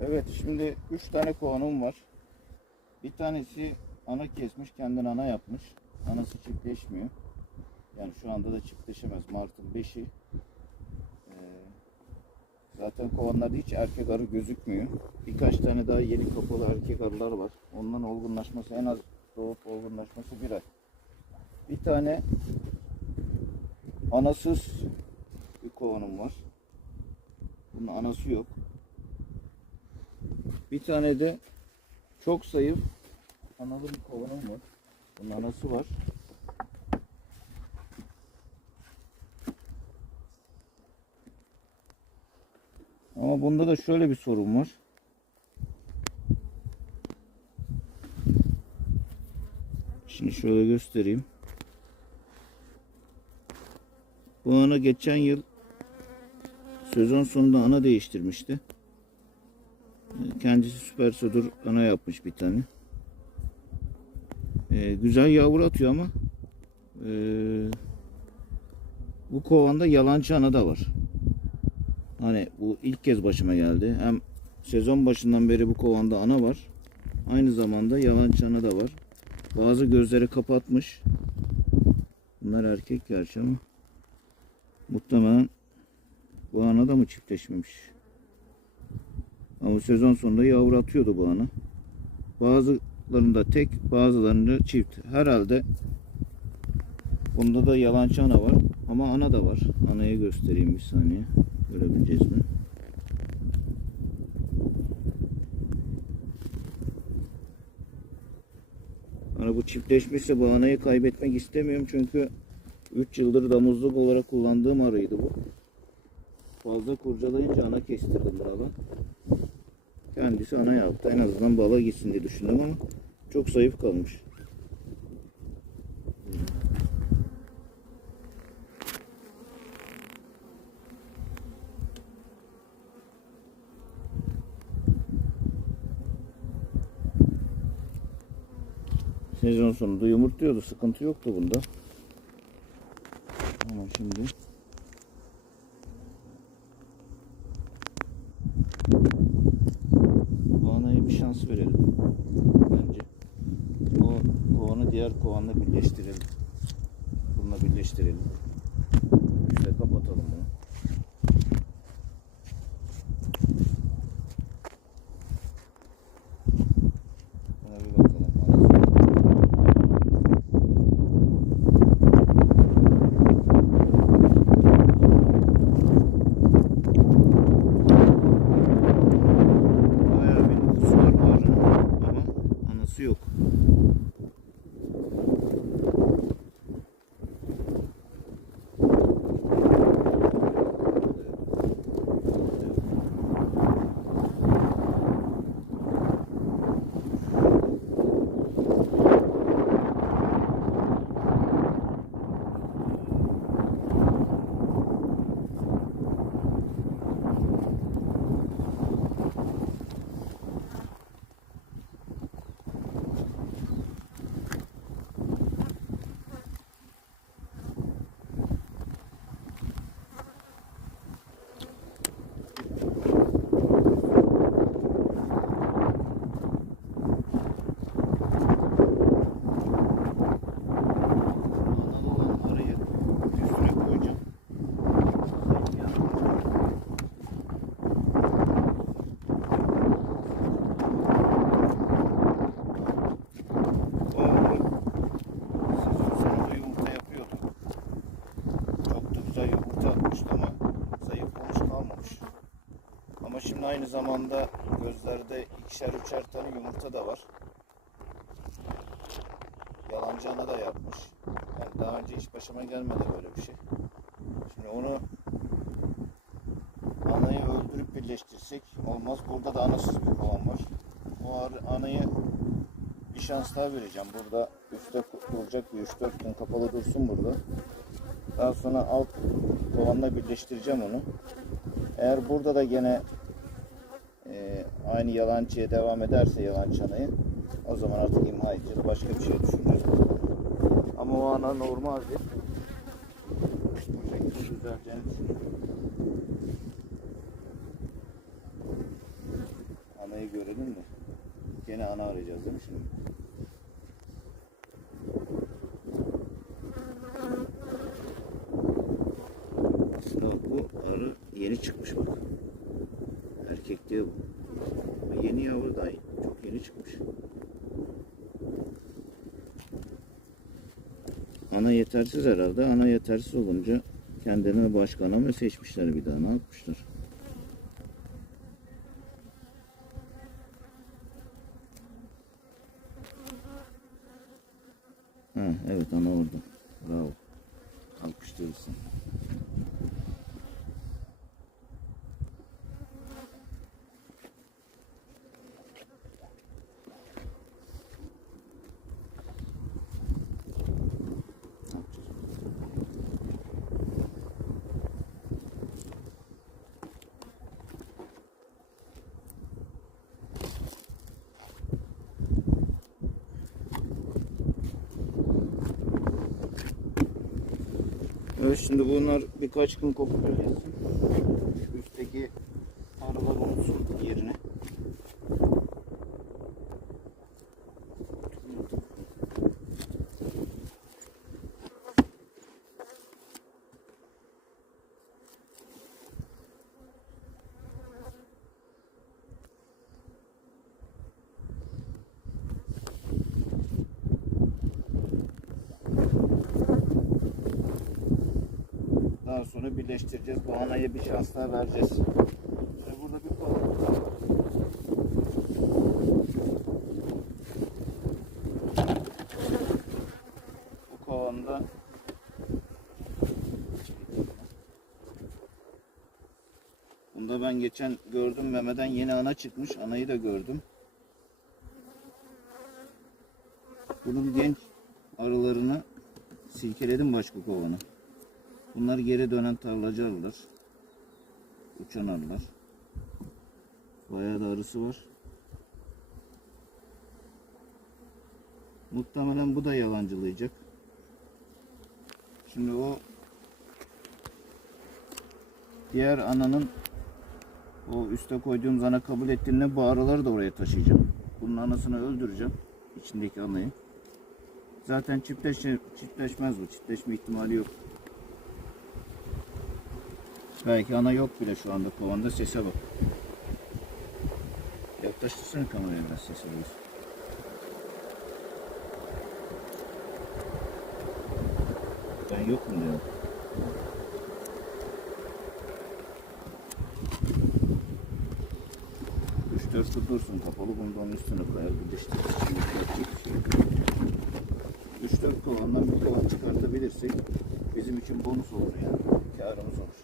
Evet şimdi 3 tane kovanım var. Bir tanesi ana kesmiş kendini ana yapmış. Anası çiftleşmiyor. Yani şu anda da çiftleşemez. Mart'ın 5'i. Ee, zaten kovanlarda hiç erkek arı gözükmüyor. Birkaç tane daha yeni kapalı erkek arılar var. Onların olgunlaşması en az doğup olgunlaşması bir ay. Bir tane anasız bir kovanım var. Bunun anası yok. Bir tane de çok zayıf analı bir kovanım var. Bunun anası var. Ama bunda da şöyle bir sorun var. Şimdi şöyle göstereyim. Bu ana geçen yıl sezon sonunda ana değiştirmişti. Kendisi süper sodur ana yapmış bir tane. Ee, güzel yavru atıyor ama ee, bu kovanda yalancı ana da var. Hani bu ilk kez başıma geldi. Hem sezon başından beri bu kovanda ana var. Aynı zamanda yalancı ana da var. Bazı gözleri kapatmış. Bunlar erkek gerçi ama muhtemelen bu ana da mı çiftleşmemiş? Ama sezon sonunda yavru atıyordu bu ana. Bazılarında tek, bazılarında çift. Herhalde bunda da yalancı ana var. Ama ana da var. Anayı göstereyim bir saniye. Görebileceğiz mi? Ana bu çiftleşmişse bu anayı kaybetmek istemiyorum çünkü 3 yıldır damızlık olarak kullandığım arıydı bu. Fazla kurcalayınca ana kestirdim brava. Kendisi ana yaptı. En azından bala gitsin diye düşündüm ama çok zayıf kalmış. Sezon sonunda yumurtluyordu. Sıkıntı yoktu bunda. Ama şimdi bu anaya bir şans verelim. Bence. O kovanı diğer kovanla birleştirelim. Bununla birleştirelim. İşte kapatalım bunu. Buna bir bakalım. Anası Bayağı bir nüfusu var bu arının ama anası yok. Analı olan arayı üstüne koyacağım. O arı sezon sonunda yumurta yapıyordu. Çok da güzel atmıştı ama zayıflamış kalmamış. Ama şimdi aynı zamanda gözlerde ikişer üçer tane yumurta da var. Yalancı ana da yapmış. Yani daha önce hiç başıma gelmedi böyle bir şey. Şimdi onu anayı öldürüp birleştirsek olmaz. Burada da anasız bir kovan var. O anayı bir şans daha vereceğim. Burada üstte duracak bir 3-4 gün kapalı dursun burada. Daha sonra alt kovanla birleştireceğim onu. Eğer burada da gene e, aynı yalancıya devam ederse yalancı anayı o zaman artık imha edeceğiz. Başka bir şey düşüneceğiz. Ama o ana normaldir. Bu şekilde düzelteceğini düşünüyorum. anayı görelim de. Gene ana arayacağız değil mi şimdi? Aslında bu arı yeni çıkmış bak. Erkek diye bu. Ama Yeni yavru da çok yeni çıkmış. Ana yetersiz herhalde. Ana yetersiz olunca kendine başkan mı seçmişler bir daha ne yapmışlar? Ha, evet ana orada. Bravo. Alkışlıyoruz. Şimdi bunlar birkaç gün kokuyor Sonra birleştireceğiz. Bu anaya bir şans daha vereceğiz. Burada bir kovan. Bu kovanda Bunda ben geçen gördüm memeden yeni ana çıkmış. Anayı da gördüm. Bunun genç arılarını silkeledim başka kovanı. Bunlar geri dönen tarlacı arılar. Uçan arılar. Bayağı da arısı var. Muhtemelen bu da yalancılayacak. Şimdi o diğer ananın o üste koyduğum zana kabul ettiğinde bu arıları da oraya taşıyacağım. Bunun anasını öldüreceğim. içindeki anayı. Zaten çiftleşe, çiftleşmez bu. Çiftleşme ihtimali yok. Belki ana yok bile şu anda kovanda sese bak. Yaklaştırsana kameraya biraz sese bak. Ben yokum diyor. Üç dört dursun kapalı bunu da onun üstüne koyar bir yok. Üç dört kovandan bir kovan çıkartabilirsek bizim için bonus olur yani. Karımız olur.